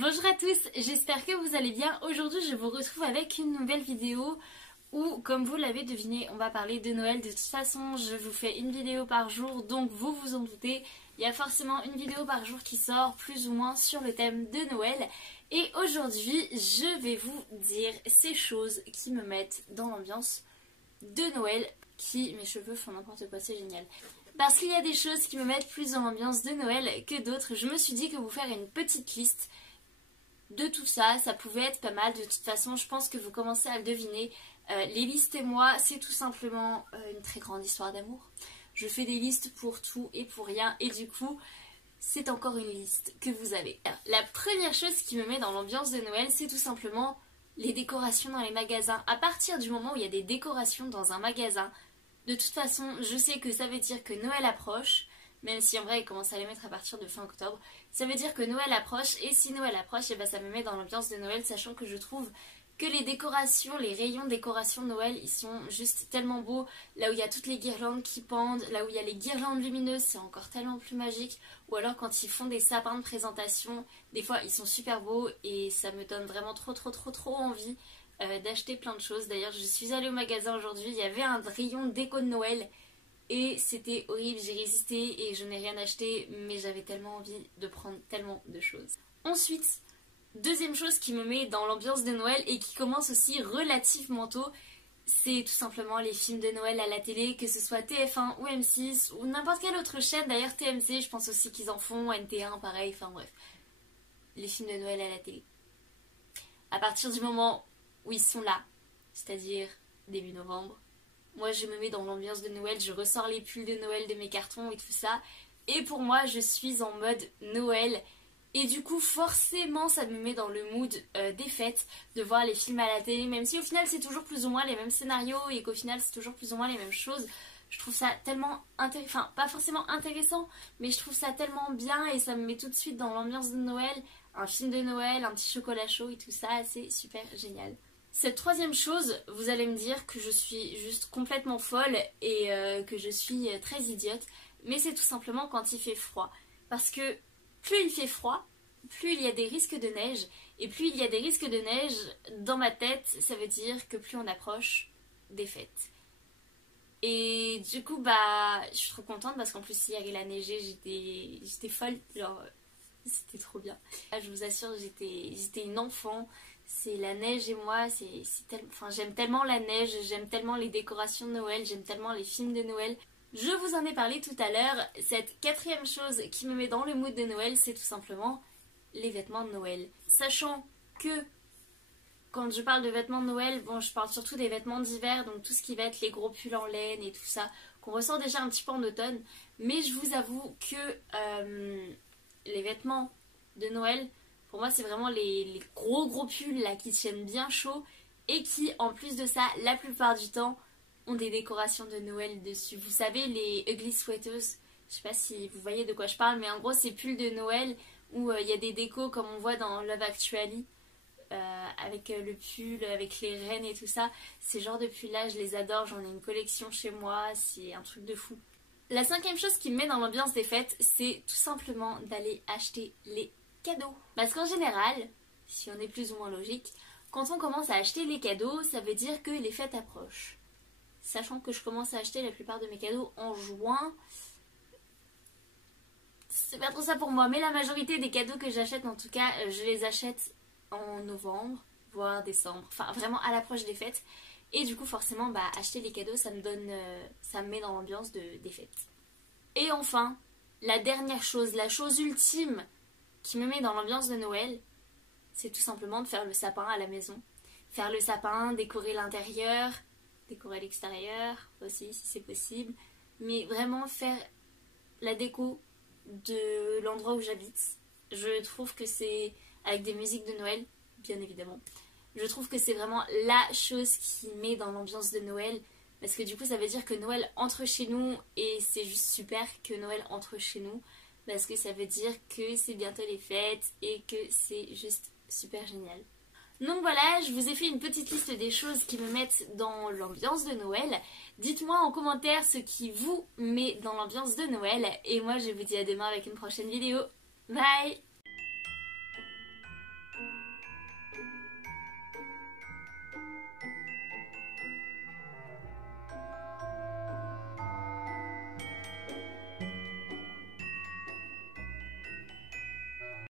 Bonjour à tous, j'espère que vous allez bien. Aujourd'hui je vous retrouve avec une nouvelle vidéo où, comme vous l'avez deviné, on va parler de Noël. De toute façon je vous fais une vidéo par jour, donc vous vous en doutez, il y a forcément une vidéo par jour qui sort plus ou moins sur le thème de Noël. Et aujourd'hui je vais vous dire ces choses qui me mettent dans l'ambiance de Noël. Mes cheveux font n'importe quoi, c'est génial. Parce qu'il y a des choses qui me mettent plus dans l'ambiance de Noël que d'autres, je me suis dit que vous faire une petite liste de tout ça, ça pouvait être pas mal. De toute façon, je pense que vous commencez à le deviner. Les listes et moi, c'est tout simplement une très grande histoire d'amour. Je fais des listes pour tout et pour rien, et du coup, c'est encore une liste que vous avez. Alors, la première chose qui me met dans l'ambiance de Noël, c'est tout simplement les décorations dans les magasins. À partir du moment où il y a des décorations dans un magasin, de toute façon, je sais que ça veut dire que Noël approche. Même si en vrai ils commencent à les mettre à partir de fin octobre. Ça veut dire que Noël approche, et si Noël approche, et ben ça me met dans l'ambiance de Noël, sachant que je trouve que les décorations, les rayons décorations de Noël, ils sont juste tellement beaux. Là où il y a toutes les guirlandes qui pendent, là où il y a les guirlandes lumineuses, c'est encore tellement plus magique. Ou alors quand ils font des sapins de présentation, des fois ils sont super beaux et ça me donne vraiment trop envie d'acheter plein de choses. D'ailleurs je suis allée au magasin aujourd'hui, il y avait un rayon déco de Noël. Et c'était horrible, j'ai résisté et je n'ai rien acheté, mais j'avais tellement envie de prendre tellement de choses. Ensuite, deuxième chose qui me met dans l'ambiance de Noël et qui commence aussi relativement tôt, c'est tout simplement les films de Noël à la télé, que ce soit TF1 ou M6 ou n'importe quelle autre chaîne, d'ailleurs TMC, je pense aussi qu'ils en font, NT1 pareil, enfin bref. Les films de Noël à la télé. À partir du moment où ils sont là, c'est-à-dire début novembre, moi je me mets dans l'ambiance de Noël, je ressors les pulls de Noël de mes cartons et tout ça. Et pour moi je suis en mode Noël. Et du coup forcément ça me met dans le mood des fêtes, de voir les films à la télé. Même si au final c'est toujours plus ou moins les mêmes scénarios et qu'au final c'est toujours plus ou moins les mêmes choses. Je trouve ça tellement intéressant, enfin pas forcément intéressant, mais je trouve ça tellement bien et ça me met tout de suite dans l'ambiance de Noël. Un film de Noël, un petit chocolat chaud et tout ça, c'est super génial. Cette troisième chose, vous allez me dire que je suis juste complètement folle et que je suis très idiote, mais c'est tout simplement quand il fait froid. Parce que plus il fait froid, plus il y a des risques de neige, et plus il y a des risques de neige, dans ma tête, ça veut dire que plus on approche des fêtes. Et du coup, bah, je suis trop contente parce qu'en plus hier il a neigé, j'étais folle, genre, c'était trop bien. Là, je vous assure, j'étais une enfant. C'est la neige et moi, enfin, j'aime tellement la neige, j'aime tellement les décorations de Noël, j'aime tellement les films de Noël. Je vous en ai parlé tout à l'heure. Cette quatrième chose qui me met dans le mood de Noël, c'est tout simplement les vêtements de Noël. Sachant que quand je parle de vêtements de Noël, bon, je parle surtout des vêtements d'hiver, donc tout ce qui va être les gros pulls en laine et tout ça, qu'on ressent déjà un petit peu en automne. Mais je vous avoue que les vêtements de Noël, pour moi c'est vraiment les gros pulls là qui tiennent bien chaud et qui en plus de ça la plupart du temps ont des décorations de Noël dessus. Vous savez les ugly sweaters, je sais pas si vous voyez de quoi je parle, mais en gros ces pulls de Noël où il y a des décos comme on voit dans Love Actually avec le pull, avec les rennes et tout ça. Ces genres de pulls là je les adore, j'en ai une collection chez moi, c'est un truc de fou. La cinquième chose qui me met dans l'ambiance des fêtes, c'est tout simplement d'aller acheter les cadeaux. Parce qu'en général, si on est plus ou moins logique, quand on commence à acheter les cadeaux, ça veut dire que les fêtes approchent. Sachant que je commence à acheter la plupart de mes cadeaux en juin, c'est pas trop ça pour moi, mais la majorité des cadeaux que j'achète, en tout cas, je les achète en novembre, voire décembre, enfin vraiment à l'approche des fêtes. Et du coup forcément bah, acheter les cadeaux ça me met dans l'ambiance des fêtes. Et enfin, la dernière chose, la chose ultime qui me met dans l'ambiance de Noël, c'est tout simplement de faire le sapin à la maison. Faire le sapin, décorer l'intérieur, décorer l'extérieur aussi si c'est possible. Mais vraiment faire la déco de l'endroit où j'habite. Je trouve que c'est, avec des musiques de Noël, bien évidemment, je trouve que c'est vraiment la chose qui met dans l'ambiance de Noël. Parce que du coup ça veut dire que Noël entre chez nous et c'est juste super que Noël entre chez nous. Parce que ça veut dire que c'est bientôt les fêtes et que c'est juste super génial. Donc voilà, je vous ai fait une petite liste des choses qui me mettent dans l'ambiance de Noël. Dites-moi en commentaire ce qui vous met dans l'ambiance de Noël. Et moi je vous dis à demain avec une prochaine vidéo. Bye!